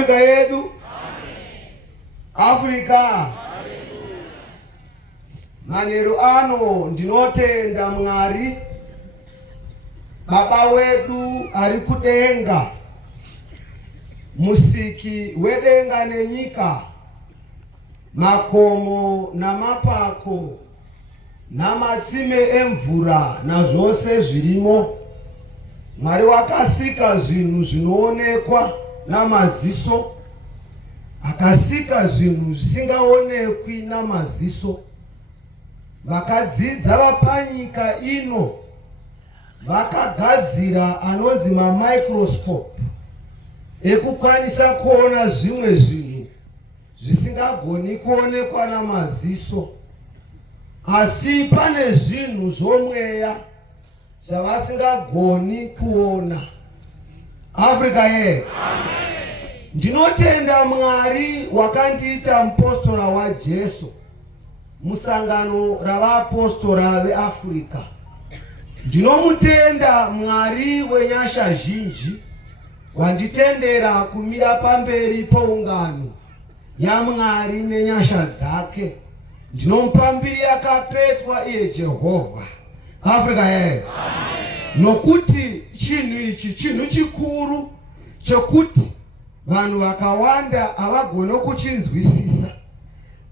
Afrika yedu. Afrika. Manero ano ndinotenda Mwari Baba wedu ari kudenga, musiki wedenga nenyika, makomo namapako namatsime emvura na zvose zvirimo. Mwari wakasika zvinhu zvinoonekwa namaziso, akasika zvinhu zvisingaonekwi namaziso. Vakadzidza vapanyika ino vakagadzira anonzi mamicroscope ekukwanisa kuona zvimwe zvinhu zvisingagoni kuonekwa namaziso. Asi pane zvinhu zvomweya zvavasingagoni kuona. Afrika yedu. Ndinotenda Mwari wakandiita mupostora waJesu musangano ravapostora veAfrica. Ndinomutenda Mwari wenyasha zhinji wanditendera kumira pamberi poungano yaMwari nenyasha dzake. Ndinomupa mbiri yakapetwa iye Jehovha. Afrika yedu. Nokuti chinhu ichi chinhu chikuru chokuti vanhu vakawanda havagone kuchinzwisisa.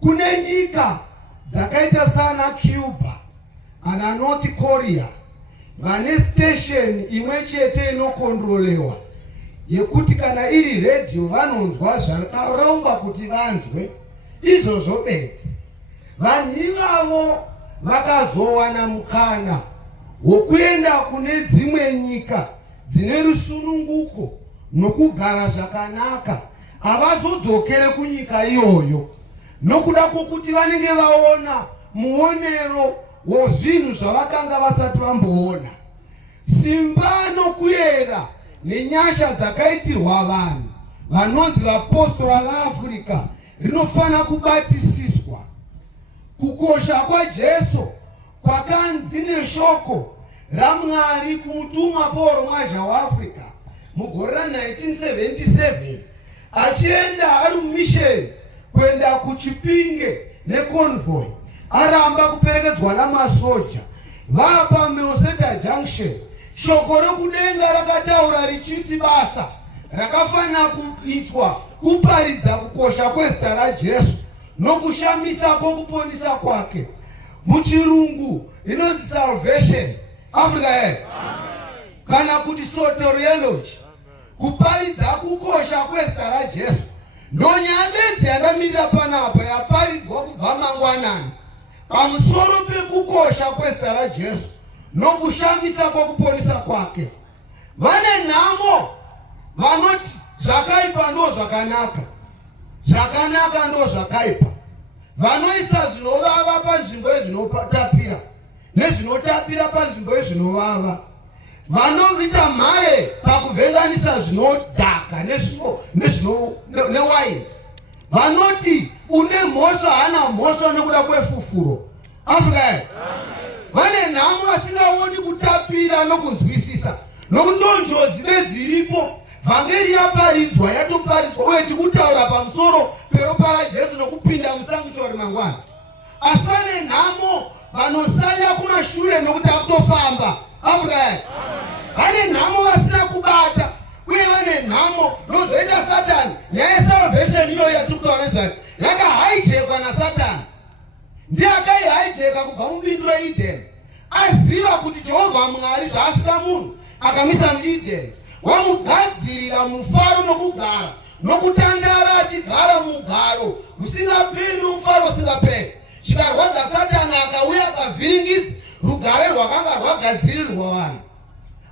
Kune nyika dzakaita sana Cuba ana North Korea vane station imwe chete inokontrolewa yekuti kana iri radio vanonzwa zvakarongwa kuti vanzwe. Izvozvo bedzi vanhu ivavo vakazowana mukana wokuenda kune dzimwe nyika dzine rusununguko nokugara zvakanaka. Havazodzokere kunyika iyoyo nokuda kwokuti vanenge vaona muonero wozvinhu zvavakanga vasati vamboona. Simba nokuyera nenyasha dzakaitirwa vanhu vanonzi vapostora vaAfrica rinofana kubatisiswa. Kukosha kwaJesu kwakanzi neshoko raMwari kumutumwa Paul Mwazha waAfrica mugore ra1977 achienda ari mumisheni kuenda kuChipinge neconvoy. Aramba kuperekedzwa namasoja vapa Miloseta Junction. Shoko rokudenga rakataura richiti basa rakafanira kuitwa kuparidza kukosha kwezita raJesu nokushamisa kwokuponesa kwake. Muchirungu inonzi salvation. Afrika yedu. Kana kuti soteriology, kuparidza kukosha kwezita raJesu. Ndonyadedzi yandamirira panapa yaparidzwa kubva mangwanani pamusoro pekukosha kwezita raJesu nokushamisa kwokuponesa kwake. Vane nhamo vanoti zvakaipa ndo zvakanaka, zvakanaka ndo zvakaipa. Vanoisa zvinovava panzvimbo yezvinotapira nezvinotapira panzvimbo yezvinovava. Vanoita mhare pakuvhenganisa zvinodhaka newaini. Vanoti une mhosva hana mhosva nekuda kwefufuro. Afrika yedu. Vane nhamo vasingaoni kutapira nokunzwisisa. Nokuti njodzi bedziripo. Vhangeri yaparidzwa yatoparidzwa uye tikutaura pamusoro peropa raJesu nokupinda musanctuary mangwana. Asi vane nhamo vanosalira kumashure nokuti akutofamba. Afrika yedu. Vane nhamo vasina kubata uye vane nhamo nozoita Satani. Nyaya yesalvation iyo yatikutaura nezvayo yakahijackwa naSatani. Ndiye akaihijacka kubva mubindu reEden. Aziva kuti Jehovha Mwari zvaasika munhu akamisa muEden wamugadzirira mufaro nokugara nokutandara achigara mugaro usingaperi nomufaro usingaperi. Zvikarwadza Satani akauya akavhiringidza rugare rwakanga rwagadzirirwa vanhu.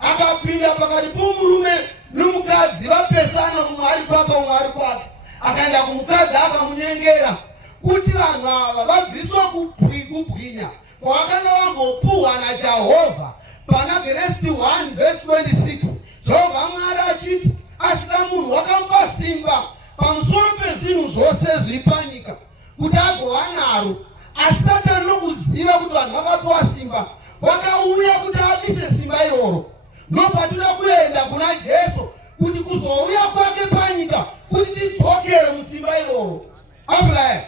Akapinda pakati pomurume nomukadzi vapesana, mumwe ari kwake mumwe ari kwake. Akaenda kumukadzi akamunyengera kuti vanhu ava vabviswa kubwinya kwavakanga vambopuhwa naJehovha pana Genesis 1:26. Jehovha Mwari achiti asika munhu wakamupa simba pamusoro pezvinhu zvose zviri panyika kuti agova naro. Asi Satani nokuziva kuti vanhu vakapiwa simba wakauya kuti abvise simba iroro. Nopatinoda kuenda kuna Jesu kuti kuzouya kwake panyika kuti tidzokere musimba iroro. Amen.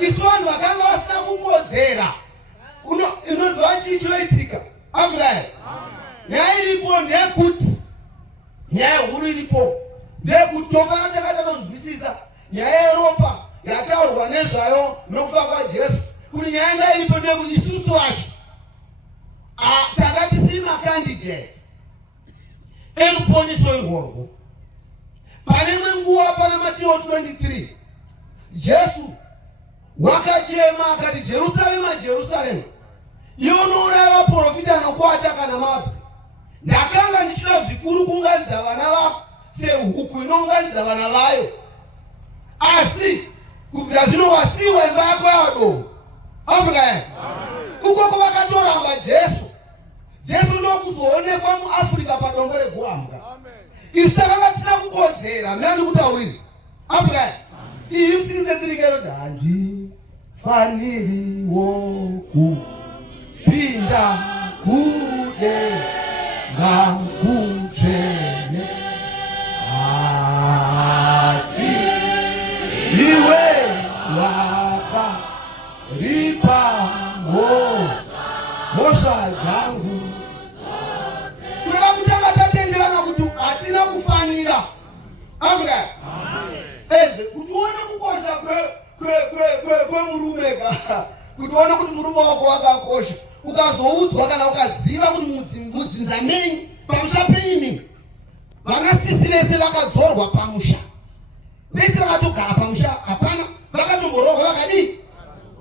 Isu vanhu vakanga vasina kukodzera inozova chii choitika. Amen. Nyaya iripo ndeyekuti, nyaya huru iripo ndeyekuti tofanira takatonzwisisa nyaya yeropa yataurwa nezvayo nokufa kwaJesu, kuti nyaya nga iripo ndeyekuti isusu vacho tanga tisiri macandidates eruponiso irworwo. Pane imwe nguva pana Mateo 23 Jesu wakachema akati, Jerusalema, Jerusalema, iwe unouraya vaprofita nokuata kana mabwe. Ndakanga ndichida zvikuru kuunganidza vana vako sehuku inounganidza vana vayo, asi kubvira zvino wasiyiwa imba yako yavadongo. Amen. Ukoko vakatoramba Jesu. Jesu ndokuzoonekwa muAfrica padombo reGwamga. Isu takanga tisina kukodzera. Mina ndikutaurira. Amen. Iyi musikizetirikero handifaniriwo kupinda kudenga kutsvene, asi iwe wakaripa mhosva dzangu. Toda kutanga tatenderana kuti hatina kufanira. Amen. Kuti uone kukosha kwemurume, kuti uone kuti murume wako wakakosha, ukazoudzwa kana ukaziva kuti mudzinza menyu pamusha penyu, vanasisi vese vakadzorwa pamusha, vese vakatogara pamusha, hapana vakatomborohwa vakadii,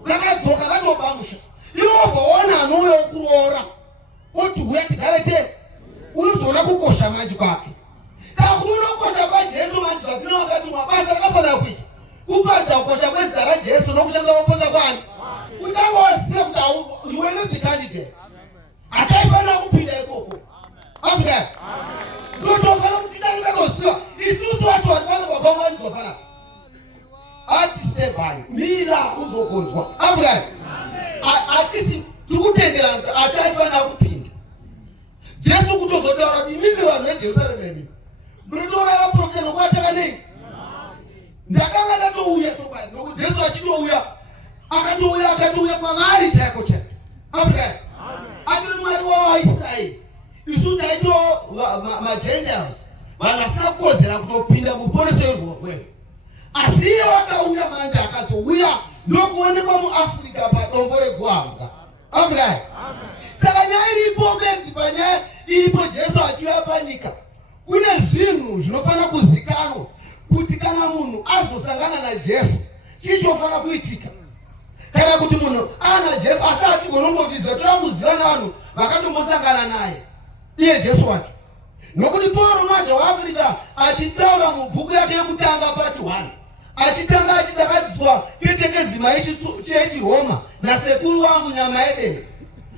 vakadzoka vatopamusha. Iwo vaona anouya kuroora oti uya tigare te, unozoona kukosha manje kwake. Saka kunoona kukosha kwaJesu manje zvatina wakati mabasa akafanira kuita kuparidza kukosha kwezita raJesu nokushanda kwakosha kwani, kutanga waziva kuti iwe ndecandidate hataifanira kupinda ikoko. Amen. Ndotofanira kuti tangatoziva isusu vacho vatipana kwakwanganidzwa panapa, ati stay by, mira uzogonzwa. Amen. Hatisi tikutenderana kuti hataifanira kupinda. Jesu kutozotaura kuti imimi vanhu veJerusarema munotora vaprofita nokuvataka nei. Ndakanga ndatouya tobani nokuti Jesu achitouya akatouya kwavari chaiko chaiko. Amen. Atori Mwari wavaIsraeri. Isu taito maGentiles, vanhu vasina kukodzera kutopinda muruponeso irworwero. Asi iye wakauya manje akazouya ndokuonekwa muAfrica padombo reGwamga. Amen. Saka nyaya iripo bedzi, panyaya iripo Jesu achiuya panyika, kune zvinhu zvinofanira kuzikanwa kuti kana munhu azosangana naJesu chii chofanira kuitika. Kana kuti munhu ana Jesu asi atigonomboviza toramuziva navanhu vakatombosangana naye iye Jesu wacho. Nokuti Pauro manje waAfrica achitaura mubhuku yake yekutanga part 1 achitanga achidakadziswa ketekezima chechiRoma nasekuru wangu nyama yedenga,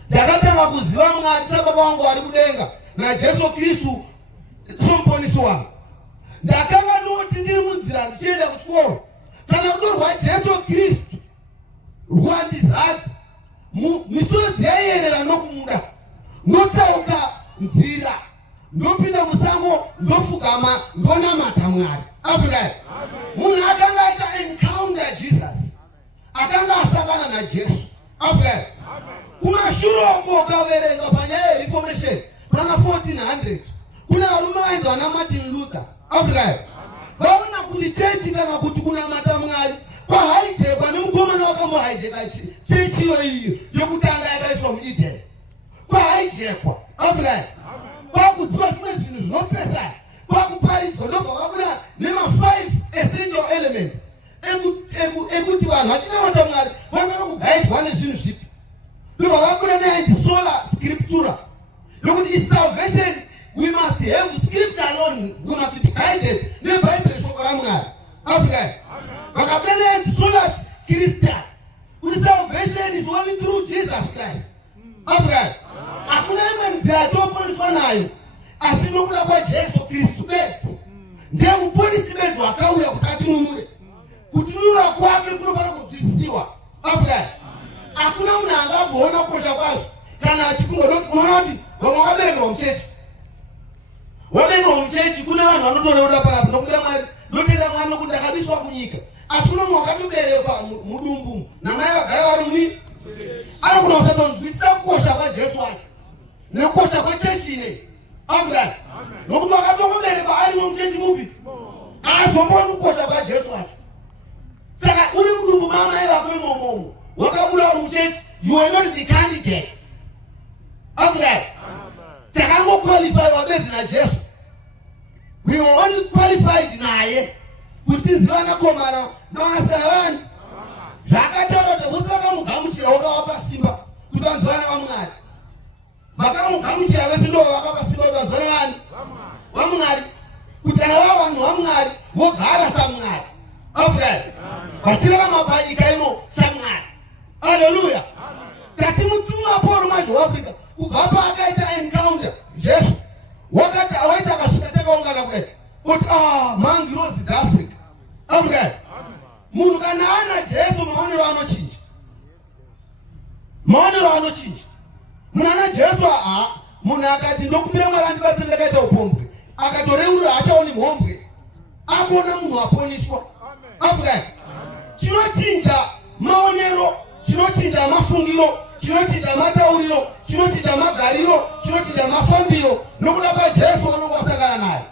ndakatanga kuziva Mwari sababa wangu ari kudenga naJesu Kristu somuponesi wangu. Ndakanga ndoti ndiri munzira ndichienda kuchikoro, kana rudo rwaJesu Kristu rwandizadza, misodzi yaiyerera nokumuda, ndotsauka nzira, ndopinda musango, ndofugama, ndonamata Mwari. Afrika munhu akanga aita encounter Jesus, akanga asangana naJesu. Afrika kumashure uko ukaverenga panyaya yeReformation pana 1400 kuna varume vainzi vana Martin Luther. Afrika vaona kuti chechi kana kuti kunamata Mwari kwahaijekwa nemukomana wakambohaijeka chechi iyo yokutanga yakaiswa muEden, kwahaijekwa. Afrika kwakudziva zvimwe zvinhu zvinopesana, kwakuparidzwa ndobva vabuda nema5 essential elements ekuti vanhu vachinamata Mwari vanofanira kugaidzwa nezvinhu zvipi. Ndobva vabuda nesola scriptura yokuti isalvation we must have scripture alone, we must be guided neBhayibheri, shoko raMwari. Afrika vakabuda nesola Christus kuti salvation is only through Jesus Christ. Afrika hakuna imwe nzira toponeswa nayo asi nokuda kwaJesu Kristu bedzi. Ndiye muponesi bedzi wakauya kuti atinunure, kutinunura kwake kunofanira kunzwisisiwa. Afrika hakuna munhu angamboona kukosha kwazvo kana achifunga. Unoona kuti vamwe vakaberekerwa muchechi, Wabeko mchechi kuna vanhu vanotoreura parapa nokudira Mwari ndotenda Mwari nokuti ndakabiswa kunyika. Asi kuno mwakatoberekwa mudumbu namai vagara vari mui anogona kusatonzwisisa kukosha kwaJesu wacho nekukosha kwechechi inei. Afghan nokuti wakatoberekwa ari nomuchechi mupi azomboni kukosha kwaJesu wacho. Saka uri mudumbu mamai vako imomomo wakabuda uri muchechi, you are not the candidate. Afghan takangoqualify wabedzi naJesu. We were only qualified naye kuti nzivana komana navanasikana vanhu zvakataura kuti vose vakamugamuchira wakavapa simba kuti vanzivana vaMwari. Vakamugamuchira vese ndo vakapa simba kuti vanzivana vanhu vaMwari, kuti kana vava vanhu vaMwari vogara saMwari. Afghan vachirarama panyika ino saMwari. Haleluya. Tati mutuma Paul muAfrica kubva paakaita encounter Jesu wakati awaita akasvika takaungana kudai kuti mangirozi dzeAfrica. Afghan munhu kana ana Jesu maonero anochinja. Maonero anochinja. Munhu ana Jesu munhu akati ndokumbira Mwari andibatsire ndakaita upombwe akatoreurira hachaoni mhombwe akuona munhu aponiswa. Afghan chinochinja maonero, chinochinja mafungiro, chinochinja matauriro, chinochinja magariro, chinochinja mafambiro nokuda kwaJesu anongosangana naye.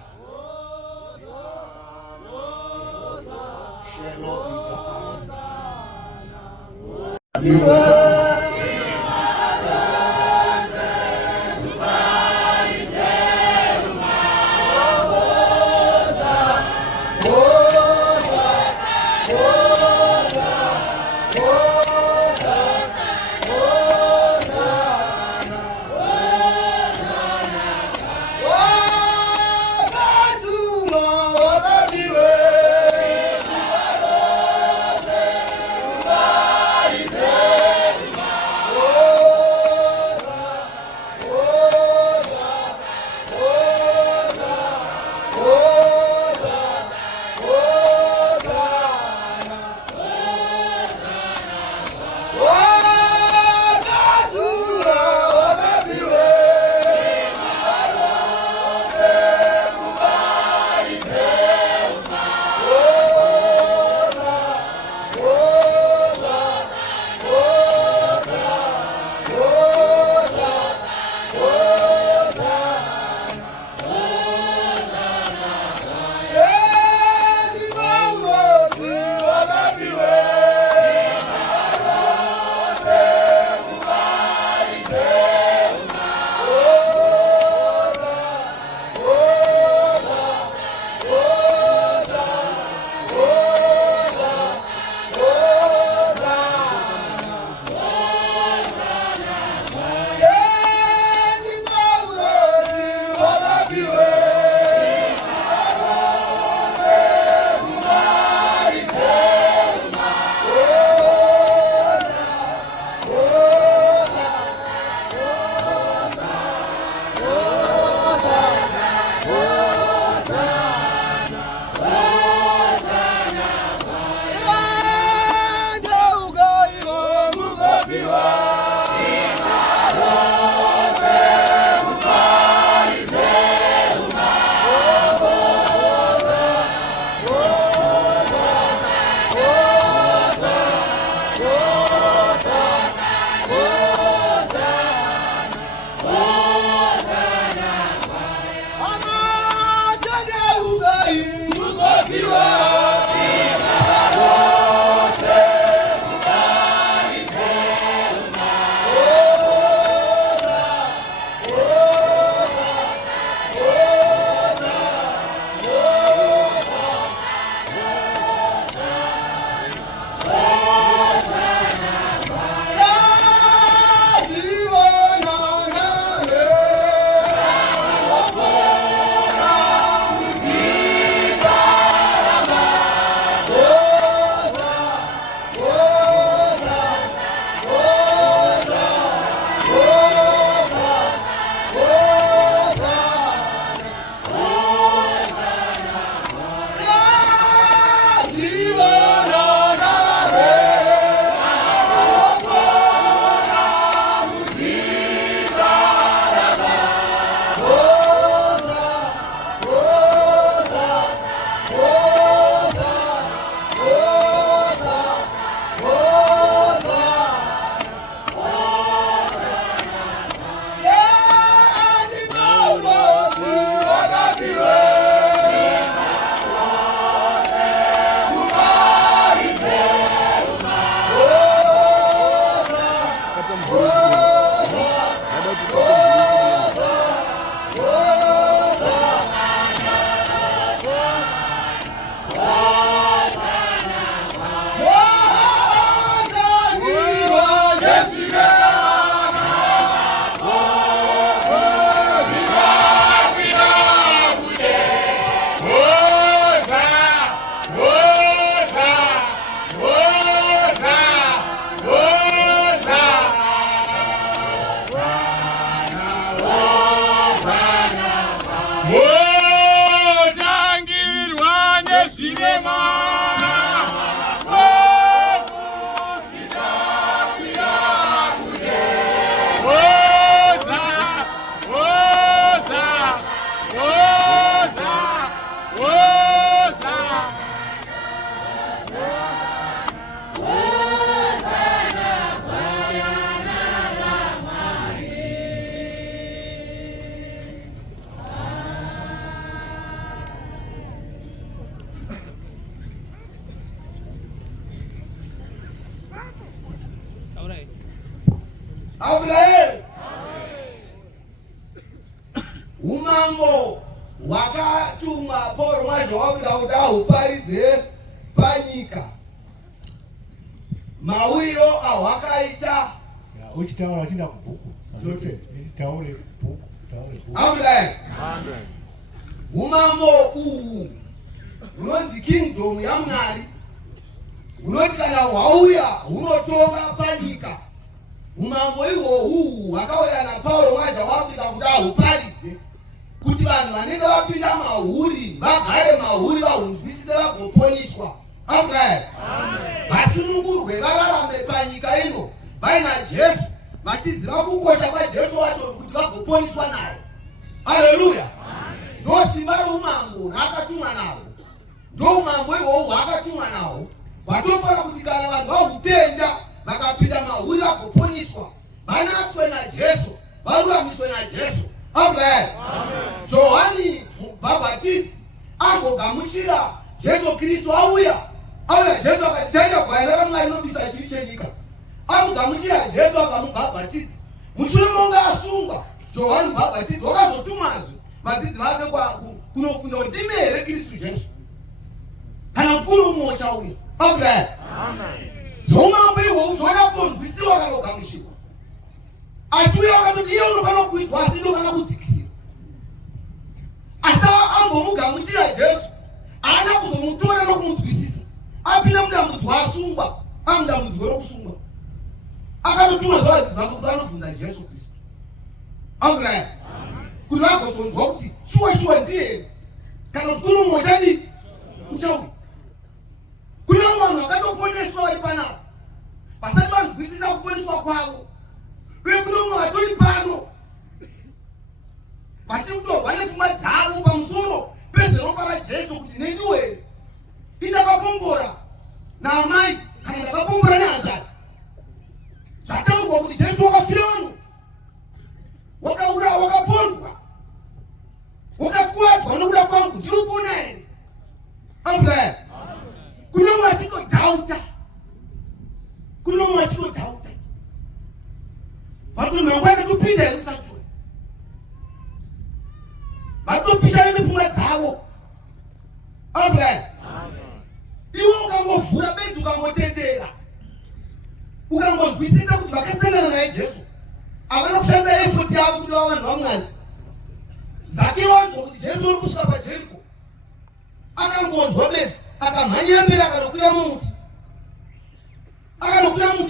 Amen. Umambo wakatuma Paul mwacho wavira kuti ahuparidze panyika. Mawiro awakaita uchitaura uchinda kubhuku zote nditaure bhuku taure bhuku. Amen. Umambo uhu unonzi kingdom yaMwari unoti kana hwauya hunotonga panyika. Umambo ihwohwu hwakauya naPauro mwacho wavira kuti ahuparidze kuti vanhu vanenge vapinda mahuri vagare mahuri vahunzwisise vagoponiswa. Amen. Vasunungurwe vararame panyika ino vaina Jesu vachiziva kukosha kwaJesu wacho kuti vagoponiswa naye. Haleluya. Ndo simba roumambo rakatumwa nawo. Ndo umambo ihwohwu hwakatumwa nawo. Vatofana kuti kana vanhu vahutenda vakapinda mahuri vagoponiswa vanatswe naJesu varuramiswe naJesu. Amen. Johani Mubhabhatidzi agogamuchira Jesu Kristu auya Jesu akati taenda gwayana raMwari rinobvisa chivi chenyika. Amugamuchira Jesu akamubhabhatidza. Mushure monge asungwa Johani Mubhabhatidzi wakazotumazve vadzidzi vake kunofunda kuti ndimi here Kristu Jesu kana kuti kune umwe uchauya. Amen. Zvoumambo ihwohwu zvakakonzwisiwa kana kugamuchirwa. Achiuya akatoti iye unofanira kuitwa asi ndinofanira kudzikisirwa. Asi ambomugamuchira Jesu haana kuzomutora nokumunzwisisa. Apinda mudambudzwa asungwa amudambudzwa rokusungwa. Akatotuma zvavadzidzi vake kuti vanobvunza Jesu Kristu. Amen. Kuti vagozonzwa kuti shuwa ndiye kana kuti kune umwe uchadii uchauya. Kune vamwe vanhu vakatoponeswa vari panapa vasati vanzwisisa kuponeswa kwavo. Uye kune umwe vatori pano vachikutorwa nepfungwa dzavo pamusoro pezveropa raJesu kuti nenyuwere indakapombora naamai kana ndakapombora nehanzvadzi. Zvataurwa kuti Jesu wakafira vanhu, wakaurawa, wakapondwa, wakakuwadzwa nokuda kwangu, ndinopona here? Amen. Kune umwe achitodhauta. Vatoti mangwana akatopinda here musanctuary. Vatopishana nepfungwa dzavo. Amen. Iwe ukangovhura bedzi ukangotendera ukangonzwisisa kuti vakasangana naye Jesu havana kushandisa effort yavo kuti vava vanhu vaMwari. Zakeo wanzwa kuti Jesu uri kusvika paJeriko akangonzwa bedzi akamhanyira mberi akanokwira muti.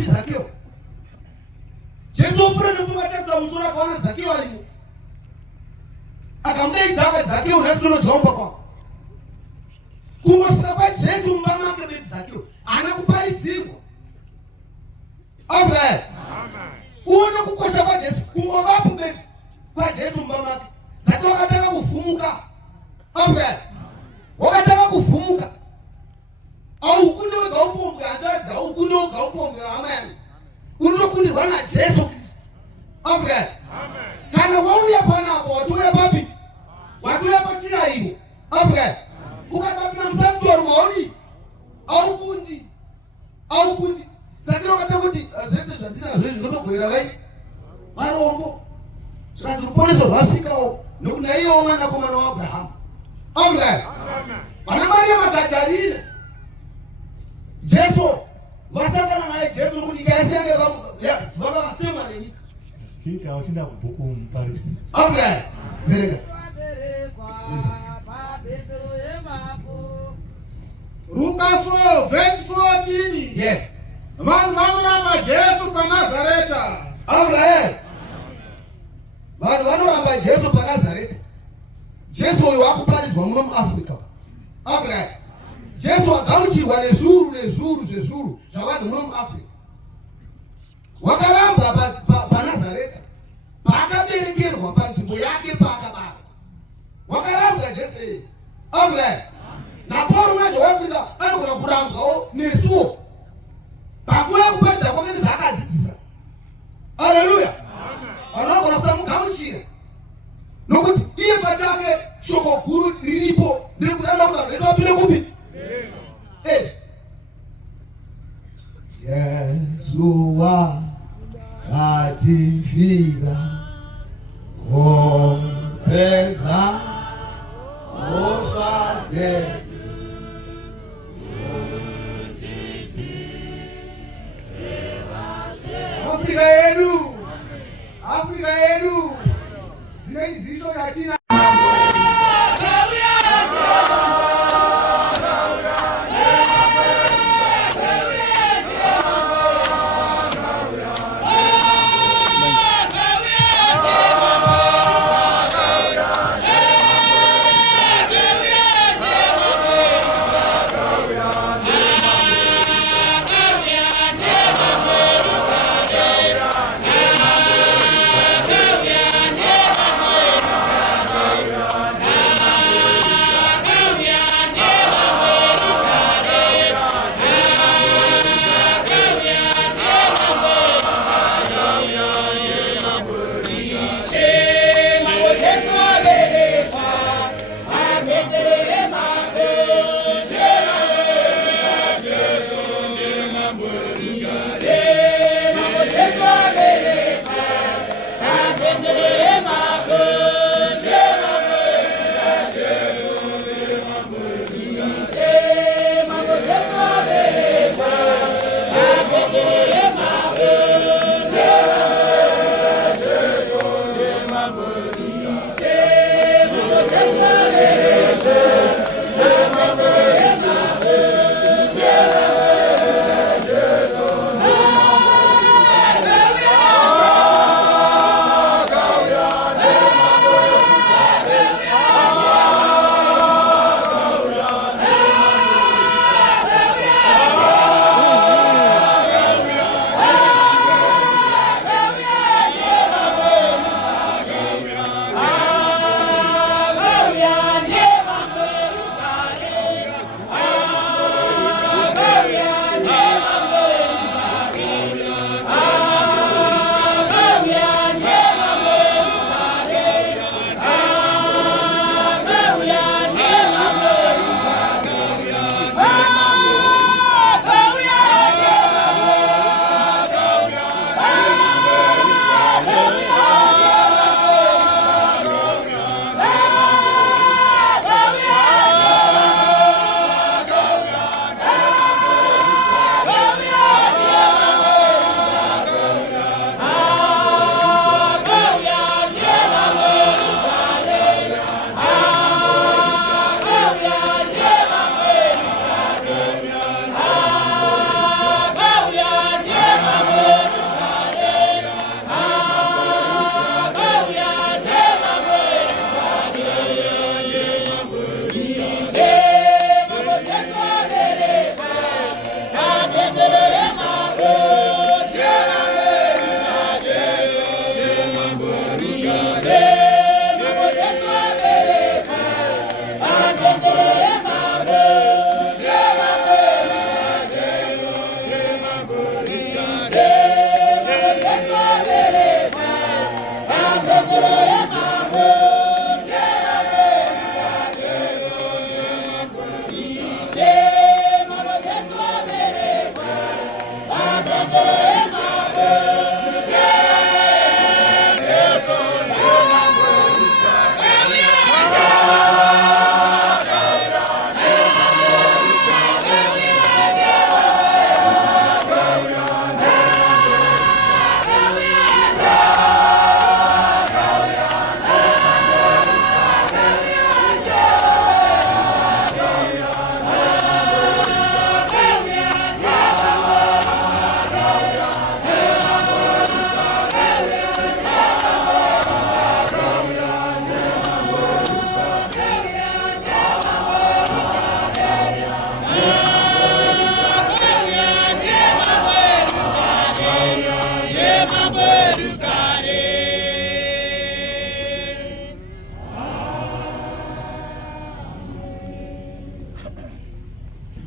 Zakeo Jesu ofura nemukatarisa musoro akaona Zakeo arimo akamudaidza akati Zakeo nhasi ndinodyomba kwako. Kungosvika paJesu mumba make bedzi Zakeo haana kuparidzirwa. Amen. Uone kukosha kwaJesu kungovapo bedzi kwaJesu mumba make. Zakeo akatanga kuvhumuka. Amen. Wakatanga kuvhumuka. Aukundi wega upombwe hanzvadzi aukundi wega upombwe hama. Unokundirwa naJesu Kristu. Amen. Kana wauya panapo watuya papi? Watuya pachirayiro. Amen. Ukasapinda musanctuary maoni aukundi. Zakeo akatanga kuti zvese zvandinazvo ndinotobhoera varombo. Zvikazi ruponeso rwasvikawo nokuti naiyewo mwanakomana waAbhurahama. Amen. Vana Maria Magadharina Jesu vasangana naye Jesu nokuti nyika yese yange vakavasemwa nenyika. Chita uchinda kubhuku muParisi. Amen. Verenga. Luka 4 verse 14. Yes. Vanhu vanoramba Jesu paNazareta. Amen. Vanhu vanoramba Jesu paNazareta. Jesu uyu wakuparidzwa muno muAfrica. Amen. Jesu agamuchirwa nezvuru zvavanhu muno muAfrica. Wakarambwa paNazareta paakaberekerwa panzvimbo yake paakabarwa. Wakarambwa Jesu. Amen. Napauro mwacho waAfrica anogona kurambwawo nesuwo panguva yekuparidza kwake nezvaakadzidzisa. Haleluya. Vanogona kusamugamuchira nokuti iye pachake shoko guru riripo ririkuti anoda kuti vanhu vese vapinde kupi? Yeah. Jesu wakatifira opedza mhosva dzedu. Afrika yedu dzine iziso yatina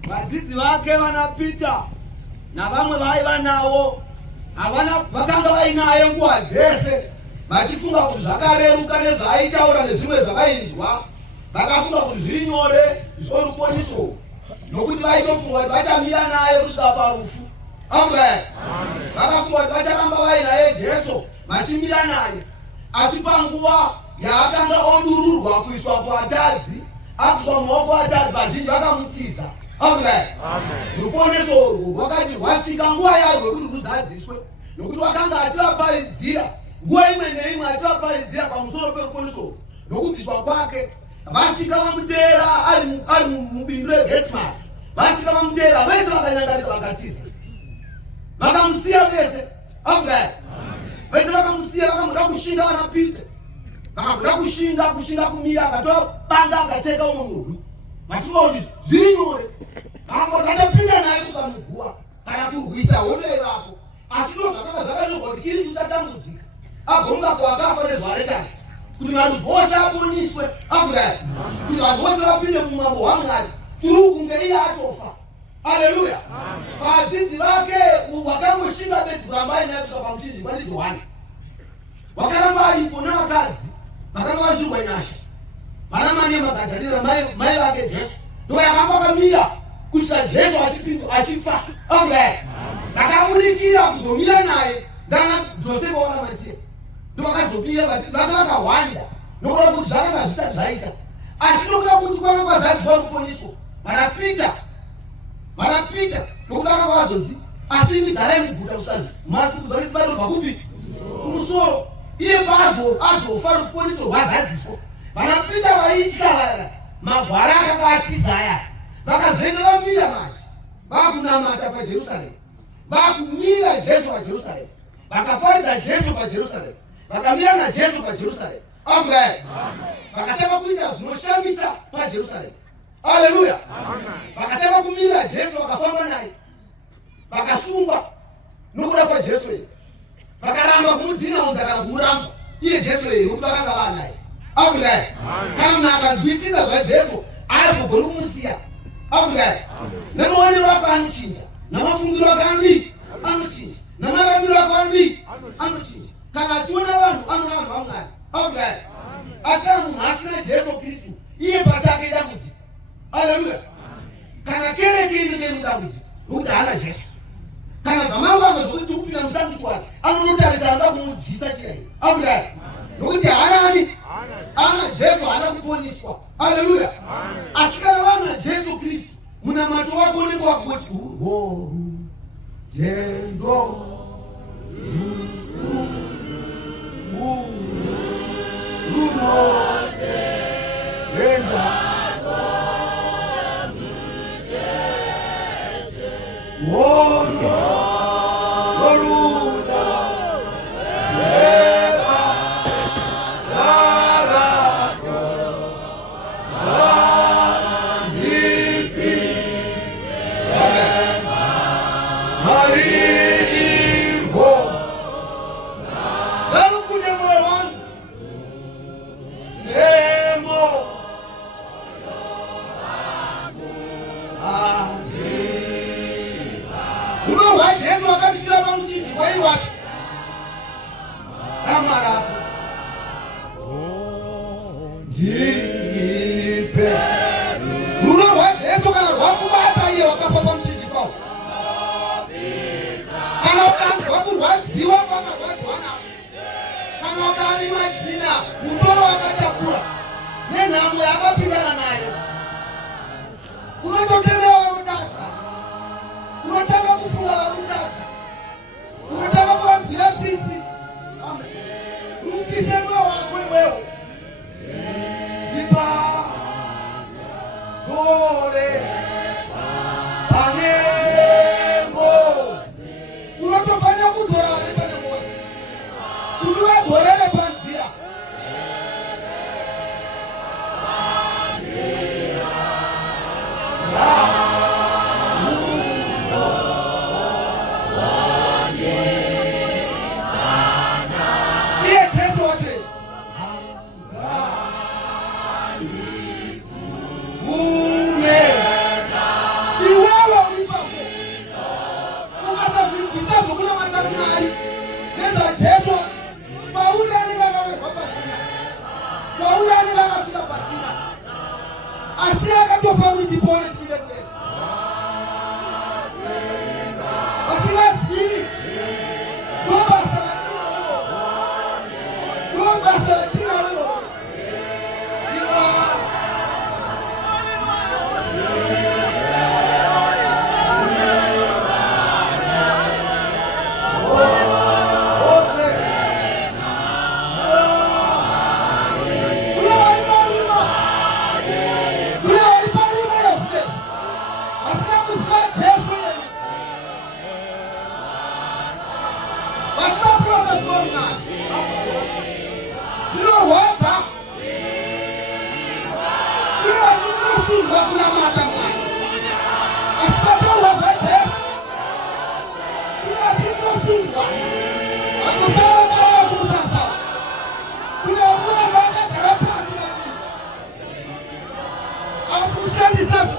vadzidzi vake vanapita navamwe vaiva nawo vakanga vainaye nguva dzese vachifunga kuti zvakareruka nezvaaitaura nezvimwe zvavainzwa. Vakafunga kuti zviri nyore zvoruponiso nokuti vaitofunga kuti vachamira naye kusvika parufu. Amen. Vakafunga kuti vacharamba vai naye Jesu vachimira naye, asi panguva yaakanga odururwa kuiswa kuvatadzi, akuswa mumaoko atadzi, vazhinji vakamutiza. Amen. Ruponeso urwu rwakati rwasvika nguva yarwo yekuti ruzadziswe, nokuti wakanga achivaparidzira nguva imwe neimwe, achivaparidzira pamusoro peruponeso urwu nokubviswa kwake. Vasvika vamuteera ari mubindu reGetsemani, vasvika vamuteera vese vakanyangarika vakatiza, vakamusiya vese. Amen. Vese vakamusiya, vakamuda kushinga vana Pita, vakamuda kushinga kumira, akatora banga akacheka umwe murwi, vachiva kuti zviri nyore, vakatapinda naye kusva muguva kana kurwisa hondo ivapo. Asi ndo zvakanga zvakanyorwa kuti Kristu uchatambudzika agonga kuakafa nezuva retatu, kuti vanhu vose aponiswe. Amen. Kuti vanhu vose vapinde mumambo hwaMwari, turi kunge iye atofa. Haleluya. Vadzidzi vake vakangoshinga bedzi kuramba ainaye kusvika pamuchinjikwa ndiJohani, wakaramba aripo navakadzi vakanga vazvirwa nyasha, vana Maria Magadharena mai vake Jesu, ndovakanga vakamira kusvika Jesu achifa. Amen. Vakamunikira kuzomira naye ndana Josefa wana Matia, ndovakazomira. Vadzidzi vake vakawanda nokuda kuti zvakanga zvisati zvaita, asi nokuda kuti kwanga kwazadziswa ruponeso, vanapita nokuda kwanga vazodzi, asi migarai muguta kusvazi masi kuzonesi vadobva kupi kumusoro, iye pazofa ruponeso rwazadziswa. Vanapita vaitya magwara akanga atiza aya, vakazenga vamira manje vakunamata paJerusarema, vakumira Jesu paJerusarema, vakaparidza Jesu paJerusarema, vakamira naJesu paJerusarema. Amen. Vakatanga kuita zvinoshamisa paJerusarema. Haleluya. Vakatanga kumira Jesu, vakafamba naye, vakasungwa nokuda kwaJesu uyu, vakaramba kumudhinaunza kana kumuramba iye Jesu uyu nokuti vakanga vanaye. Amen. Kana munhu akanzwisisa zvaJesu haazogoni kumusiya. Amen. Nemaonero ake anochinja, namafungiro ake anochinja, namarambiro ake anochinja. Kana achiona vanhu anoramba vaMwari. Amen. Asi kana munhu asina Jesu Kristu, iye pachake idambudziko. Haleluya. Kana kereke inenge mudambudziko nokuti haana Jesu. Kana zvamangwana zvokuti kupinda musanguchwari, anonotarisa anga kumudyisa chiraiyo. Amen. Nokuti haanani, haana Jesu, haana kuponiswa. Haleluya. Asi kana vana Jesu Kristu, munamato wako unenge wakungoti jendo mutoro wakatakura nenhamo yakapindana nayo, unototendera varutadza, unotanga kufunga varutadza, unotanga kuvanzwira tsitsi. Upise mwoyo wako iwewo, tipazore pane ngozi. Unotofanira kudzora vane pane ngozi, kuti vadzorere panzira. Asi akatofa kuti tipone tipinde kudenga. But some prophets don't know. You know what? You know what kuna matanga. Asipata wakati. Kuna kitu sunga. Akusawa kwa kusasa. Kuna ugua mbanga karapasi machi. Akushandi sasa.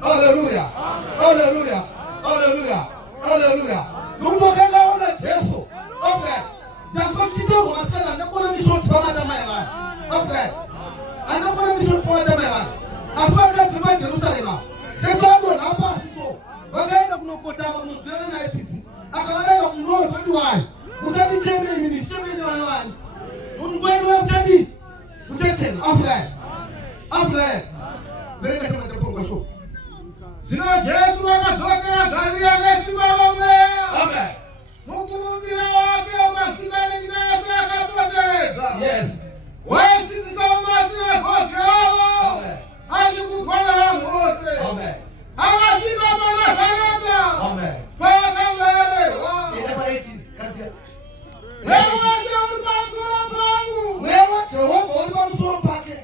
Hallelujah. Hallelujah. Hallelujah. Hallelujah. Nukutokanga ona Yesu. Okay. Jango kidogo asala nakona misoti kama kama ya. Okay. Anakona misoti kama kama ya. Afanya kama Jerusalem. Sasa ndo hapa sio. Wakaenda kunokota kama mzee na etiti. Akaenda kununua watu wao. Mzee cheme mimi, cheme ni wale. Ungoe mtani. Mtete. Afra. Bereka chama taponga show. Zino Yesu akatokera Galilaya nesibalomea. Amen. Mukurumbira wake umasikani Yesu akatokeleza. Yes. Waiti tisamasile kokeawo. Aji kukola Mose. Amen. Awashika mana kanata. Amen. Paka mlele. Inapa 18. Kasi. Wewe shauta msoro pangu. Wewe Jehova ulipa msoro pake.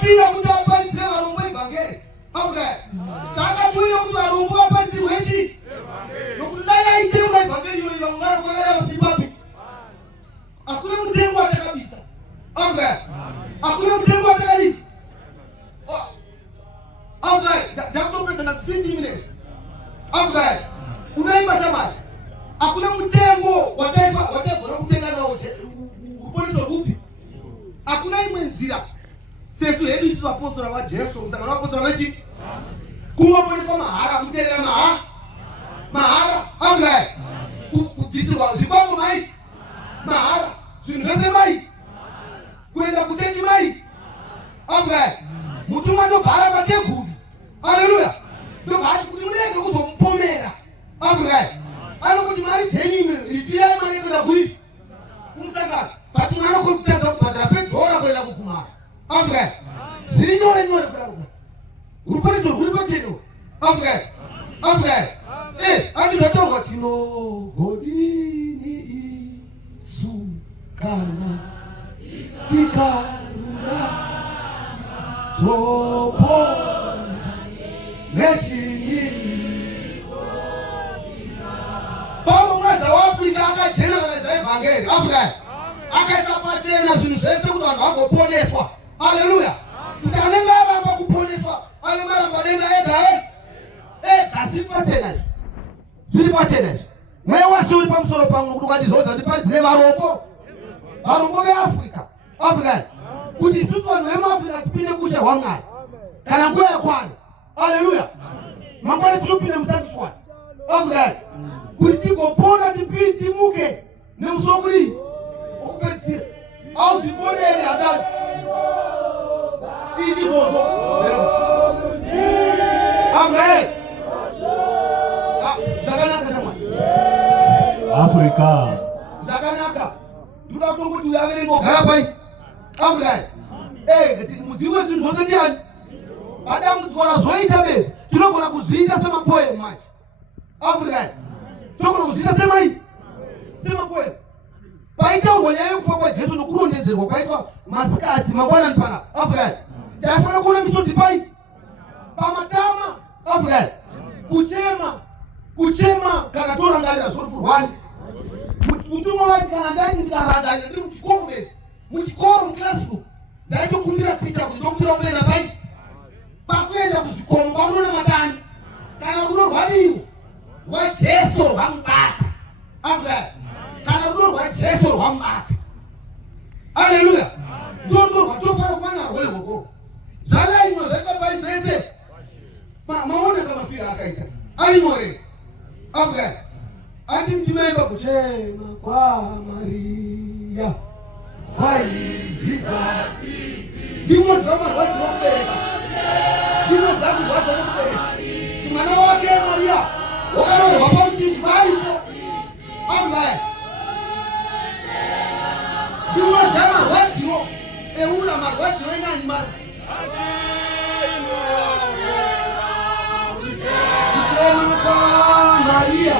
Fila kutambani zile warombo evangeli. Okay. Saka tuyo kuwarombo hapa ndi wechi. Nukudaya itengo evangeli yoni longara kwa gaya wasibabi. Hakuna mtengo hata kabisa. Okay. Hakuna mtengo hata kali. Okay. Dakto pesa na 50 minutes. Okay. Unaimba shama. Hakuna mtengo wa taifa na kutenga na wote. Uponi zogupi. Hakuna imenzira. Sefu yedu isi wapostola wa Yesu msangano wapostola wechi kuma poni kwa mahara mterera mahara amla kuvisi wa zibabu mai mahara zinreze mai kwenda kuteji mai amla mutuma ndo bara bategudi haleluya ndo bahati kutimuleka kuzompomera amla ano kuti mari tenyi ripira mari kwenda kuri kumsangana patumana kutenda kupatira pedora kwenda kukumara Afghan. Sirinyore nyore kuraruka. Urupanizo urupachino. Afghan. Andi zatoka tino godini sukana tikarura topo lechini Afrika akajeneralize evangeli. Afrika akaisa pachena zvinhu zvese kuti vanhu vagoponeswa. Haleluya. Kuti anenge aramba kuponeswa anenge aramba denga ega zviri pachena. Mweya washe uri pamusoro pangu kuti ukandizodza ndiparidzire varombo veAfrica. Afrika kuti isusu vanhu vemuAfrica tipinde kushe hwaMwari kana nguva yakwana. Haleluya. Mangwana tinopinda musanctuary. Afrika kuti tigopona timuke nemusuwo kuri okupedzisira auzviponere hadazi ini izvozvo Afrika zvakanaka shamwari. Afrika zvakanaka ndoda kutongoti uyaverengogara pai. Afrika muzivi wezvinhu zvose ndiani adambudziko razvoita bedzi tinogona kuzviita semapoemu manje. Afrika tinogona kuzviita semapoemu. Paitaurwa nyaya yekufa kwaJesu nokurondedzerwa kwaitwa masikati mangwanani pana. Afrika taifanira kuona misodzi pai pamatama. Afrika kuchema kana torangarira zvorufurwani. Mutumwa wati kana ndani ndikarangarira ndiri muchikoro bedzi muchikoro muklasroom ndaitokumbira ticha kuti ndokumbira kuenda pai pakuenda kuzvikomo kwamunoona matani kana rudo rwadiwo rwaJesu rwamubata. Afrika kana rudo rwaJesu rwamubata. Haleluya. Ndondo rwatofanira kuva narwo irwoko zvalaimwa zvaitwa pai zvese maona kamafira akaita ari nyore. Afrika ati ndimaimba kuchema kwa Maria waizvisasi ndimo zvamarwadzi vokubereka ndimo dzakurwadza vokubereka mwana wake Maria wakarohwa pamuchinji varipo. Afrika ndimo dzamarwadziwo eura marwadziwo enanimadzi kuchema kwa Maria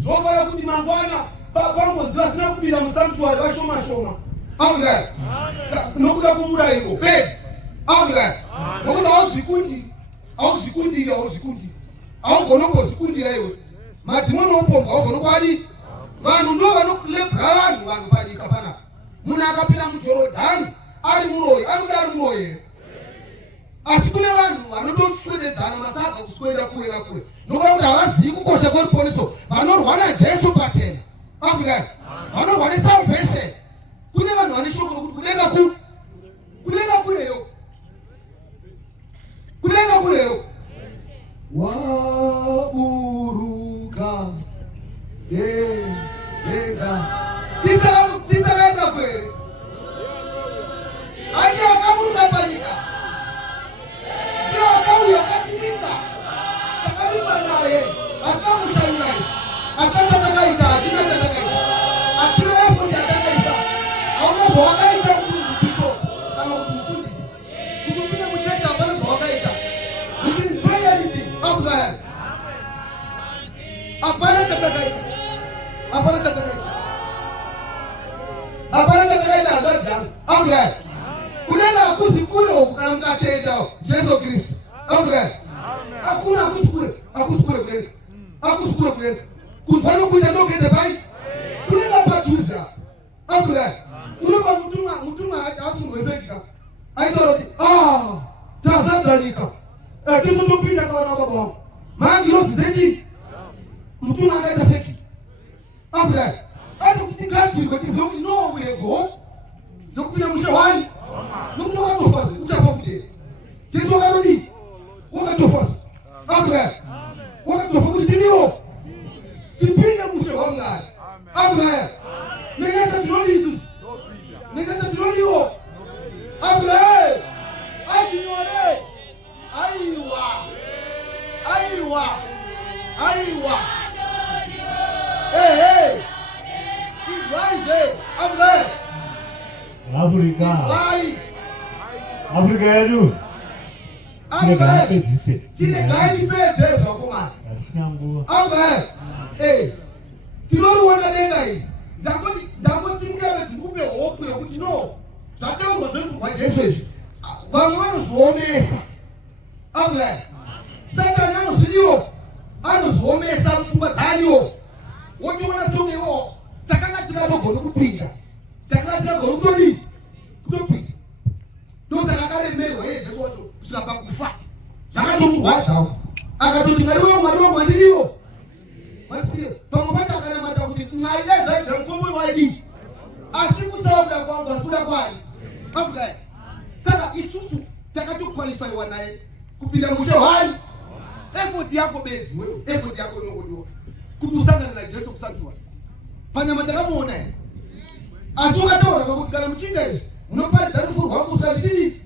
zvofana kuti mangwana pangodzi vasina kupinda musanctuary vashoma. Afrika nokuda kumurayiro bedzi. Afrika nokuti hauzvikundira haugona kuzvikundira iwe madhimoni opombwa haugona kwadi vanhu ndo vanokulebhura vanhu panyika panapa. Munhu akapinda muJorodhani ari muroyi anoda ari muroyi here asi kune vanhu vanotoswededzana masaga kuswedera kure nakure nokuda kuti havazivi kukosha kweruponeso vanorwa naJesu pachena. Afrika vanorwa nesalvation. Kune vanhu vane shoko rokuti kudenga kurero waburuka denga tisakaenda kwere ati wakaburuka panyika ndiye wakauya akatimika takamimba naye akamushanai akachatakaita atina chatakaita atina efodi atakaisa aunazva wakaita kuti bishop kana kuti mufundisi kuti upinde muchechi hapana zvawakaita kuti pray anything. Afrika hapana chatakaita handari dzangu. Afrika kunena hakuzi kure uku kana mukatenda Jesu Kristu. Afrika hakuna hakusi kure kudenga kunzwa nokuita ndokuende pai kunena padhuze. Afrika Afrika. Unonga mtuma afungwefekika. Aitoroti. Tazanzanika. Tiso tupinda kwa na baba wangu. Maana hilo zizechi. Mtuma akaita feki. Afrika. Hata kutikati kwa tizo no we go. Dokupina mshawani. Mtu wakatofasi, uchafafuje. Tiso karudi. Wakatofasi. Afrika. Wakatofasi tinio. Tipinda mshawani. Afrika. Negasa tuloni Yesus. Negasa tuloni wo. Afrika. Ajinyore. Aiwa. Hey. Iwaje. Afrika yetu. Chile gani pete sokoma. Asinangu. Tinoro wana denga hii. Dango simkebe ngube opwe kuti no. Zatango zwefu kwa Yesu. Bangwano zuomesa. Satana anozvidiwo. Anozviomesa mfungwa dzanyo. Wotiona songewo. Takanga tikatogona kupinda. Takanga tikagona kutodini. Kutopinda. Ndosaka kalemerwa Jesu wacho kusvika pakufa. Zvakatomurwadza. Akatoti Mwari wangu mwandiriwo. Masiye. Pamwe pacho akanamata kuti Mwari dai zvaibvira mukombo waidini. Asi kusauda kwangu asuda kwani. Saka isusu takatokwalifaiwa naye kupinda mushawani. Effort yako bezi wewe, effort yako inongodiwa. Kuti usangane na Jesu kusantuwa. Panyama takamuona yeye. Asuka tora pakuti kana muchinga izvi. Unoparidza rufu rwako usandisini.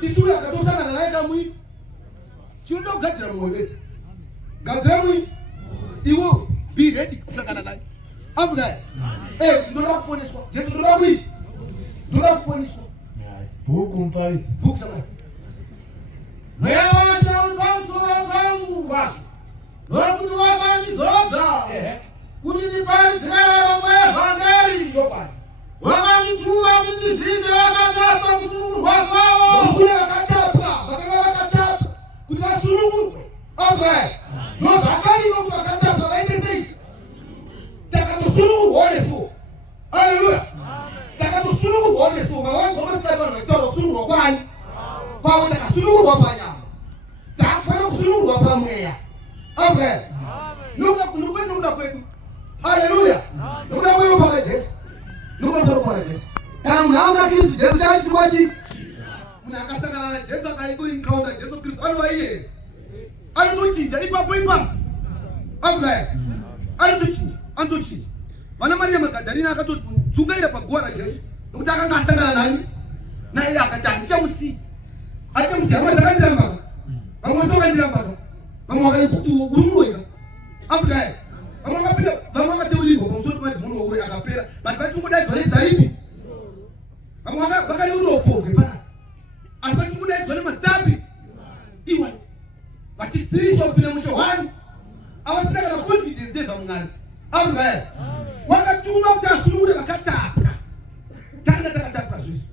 Isuya katosangana naye kamwi. Chinoda kugadzira mwoyo bezi. Gadzira mwi. Iwo be ready kusangana naye. Afrika. Tinoda kuponeswa. Jesu tinoda kwi. Tinoda kuponeswa. Buku mparitsi. Buku samai. Wewe shauri pamsoro pangu. Kwashi. Nokuti wakandizodza. Kuti ndiparitsire vamwe evhangeri. Chopani. Wakandituma kuti ndizivise vakatapa kusunungurwa kwavo. Kune vakatapa. Kuti vasunungurwe. Ndozvakaiva kuti vakatapa vaite sei? Takatosunungurwa nesuwo. Haleluya. Takatosunungurwa nesuwo. Mawanzo masai vanhu vachitaura kusunungurwa kwani. Pamwe takasunungurwa panyama. Takufana kusunungurwa pamweya. Nokuda kwedu. Haleluya. Nokuda kwedu pana Jesu. Kana munhu aona Kristu Jesu chakachisikwa chi. Munhu akasangana na Jesu akaikaona Jesu Kristu anova iye. Anotochinja ipapo. Anotochinja. Vana Maria Magadharina akatodzokaira paguva raJesu. Nokuti akanga asangana nani. Naye akati handichamusiya. Hamwe dzakandirambaka. Vamwe vakandirampaka. Vamwe vakati kuti urunoika. Afrika. Vamwe vakateurirwa pamusoro pemadhimoni wauya akapera. Vanhu vachungodaidzwa nezarimi. Vamwe vakariurawo pogwe pana. Asi vachungodaidzwa nemastapi. Iwe. Vachidziviswa kupinda muchohwani. Avasina kana confidence yezvaMwari. Afrika. Wakatuma kuti asunungure vakatapwa. Tanga takatapwa zvizvi.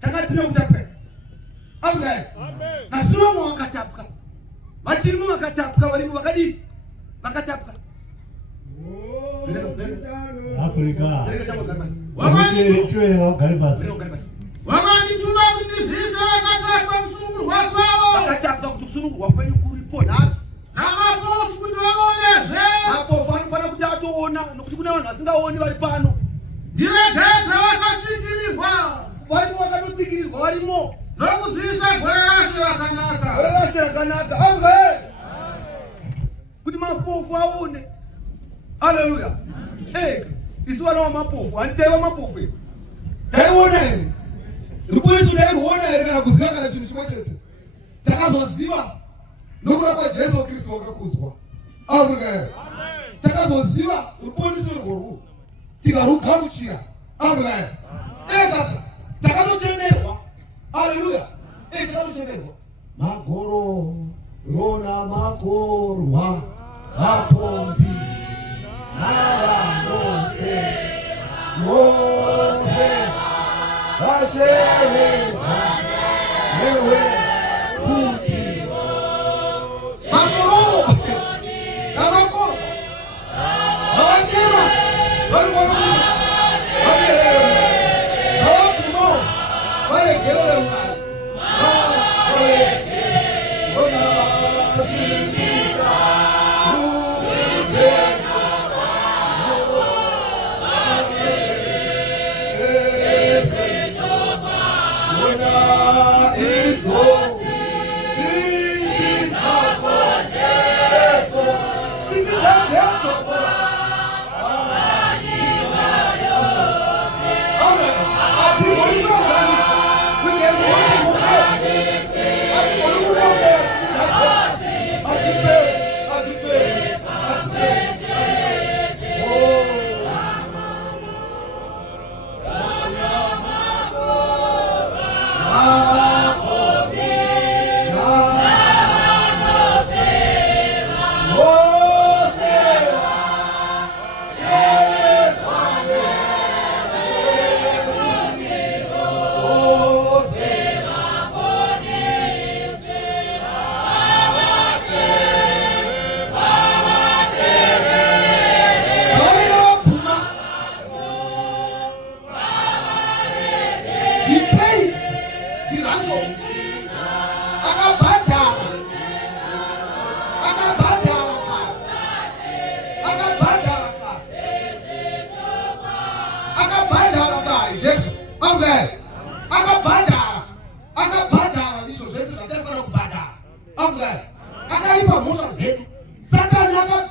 Tanga tina kutapwa. Afrika. Nasino vamwe vakatapwa. Vachirimo vakatapwa varimo vakadini. Vakatapwa. Afrika. Wakandituma kuti ndizivise vakatapwa kusunungurwa kwavo. Vakatapwa kuti kusunungurwa kwenyu kuripo nhasi. Namapofu kuti vaonezve. Mapofu anofana kuti atoona nokuti kuna vanhu vasingaoni vari pano. Ndiregedza vakatsikirirwa. Varimo vakatotsikirirwa varimo. Nokuzivisa gore rashe rakanaka. Afrika. Kuti mapofu aone. Haleluya. Isu vana vamapofu. Handitaiva mapofu here. Taiona here. Ruponesu tairuona here kana kuziva kana chinhu chimwe chete. Takazoziva nokuda kwaJesu Kristu wakakudzwa. Afrika. Takazoziva ruponesu urworwu. Tikarugamuchira. Afrika. Kaka. Takatochemerwa. Haleluya. Takatochemerwa. Magoro rona makorwa apombi navanose vashereza newe kuti makoro namakoro avachema vanofana akabhadhara kare Jesu amvera akabhadhara izvo zvese zvataifanira kubhadhara amvera akaipa mhosva dzedu. Satani akada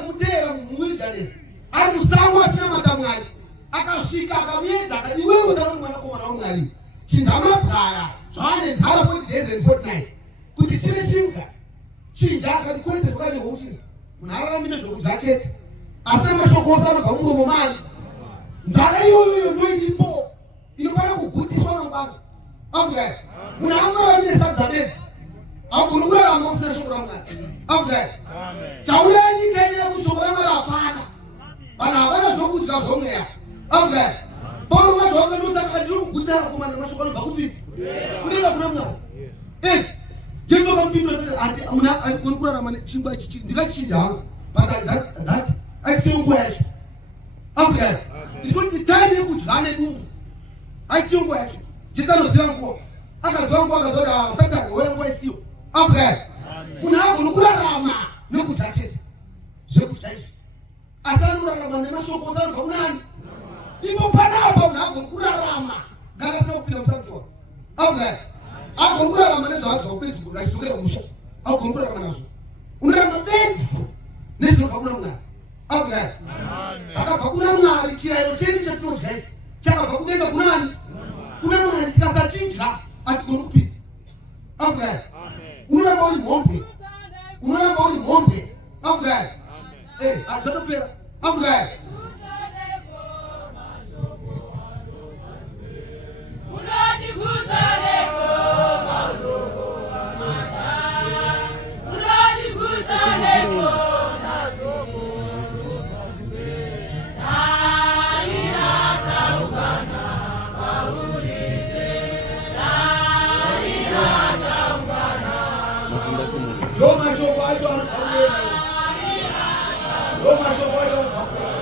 kumuteera muwilderness ari musango achinamata Mwari akasvika akamuedza akati iwewe uri mwanakomana waMwari chinja mabwaya zvaane nzara 40 days and 4 nights kuti chive chiuka chinja akati kwete kwadi houchisi munhararami nezvokudya chete asi namashoko ose anobva mumuromo mani. Nzara iyoyo ndo iripo inofanira kugutiswa mangwana amvera munhu amararami nesadza bedzi agoni kurarama usina shoko raMwari amvera chauya nyika ine kushoko raMwari hapana vanhu havana zvokudya zvomweya amvera pano mwacho wakandosaka ndiri kugutsa rakomana namashoko anobva kupipi kunenge kuna Mwari esi Jesu akamupindura ati muna agoni kurarama nechingwa ichi ndingachichinja hangu but aisiyo nguva yacho amvera it's not the time yekudya nedumbu aisiyo nguva yacho Jesu anoziva nguva akaziva nguva akazoda Satani wenguva isiyo amvera munhu agoni kurarama nekudya chete zvekudya izvi asi anorarama nemashoko ose anobva kunani ipo panapa munhu agoni kurarama ngarasina kupinda musantuwa amvera agoni kurarama nezvavari zvakupedzi achizokera musha agoni kurarama nazvo unorarama bedzi nezvinobva kuna Mwari amvera akabva kuna Mwari chirayiro chedu chatinodya ichi chakabva kudenga kunani kuna Mwari tikasachidya hatigoni kupinda amvera unoramba uri mhombe amvera hazvatopera amvera Roma shoko acho anakauya. Roma shoko acho anakauya.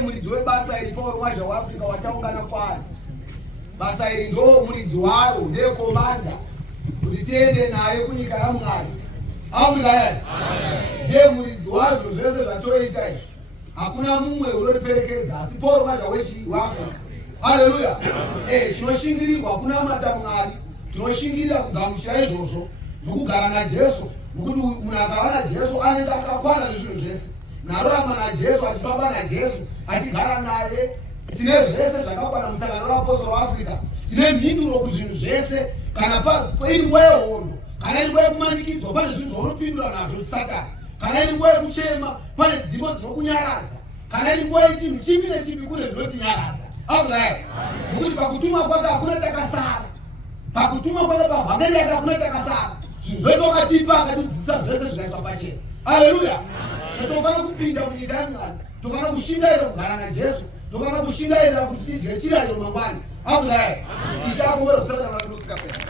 Muridzi webasa iri Paul Mwaja waAfrica wataungana kwaari. Basa iri ndo muridzi waro ndekomanda kuti tiende naye kunyika yaMwari. Afrika ndiye muridzi wazvo zvese zvatoita izvi. Hakuna mumwe unotiperekedza asi Paul Mwaja weAfrica. Haleluya. Tinoshingirirwa kunamata Mwari, tinoshingirira kugamuchira izvozvo nokugara naJesu, nokuti munhu akava naJesu anenge akakwana nezvinhu zvese. Narorama naJesu, achifamba naJesu, achigara naye tine zvese zvakakwana musangano wavapostoro waafrica, tine mhinduro kuzvinhu zvese, kana iri nguva yehondo, kana iri nguva yekumanikidzwa pane zvinhu zvaunopindura nazvo Satani, kana iri nguva yekuchema pane dzimbo dzinokunyaradza, kana iri nguva yechinhu chipi nechipi kune zvinotinyaradza. Abraham, nokuti pakutuma kwake hakuna chakasara, pakutuma kwake pavhangeri yake hakuna chakasara, zvinhu zvese wakatipa akatidzidzisa zvese zvikaiswa pachena. Haleluya! Tofanira kupinda munyika yaMwari, tofanira kushingaira kugara naJesu, tofanira kushingaira kuti tidye chirariro mangwani. Abraham, ishakomera kusaka kana kusika kwese.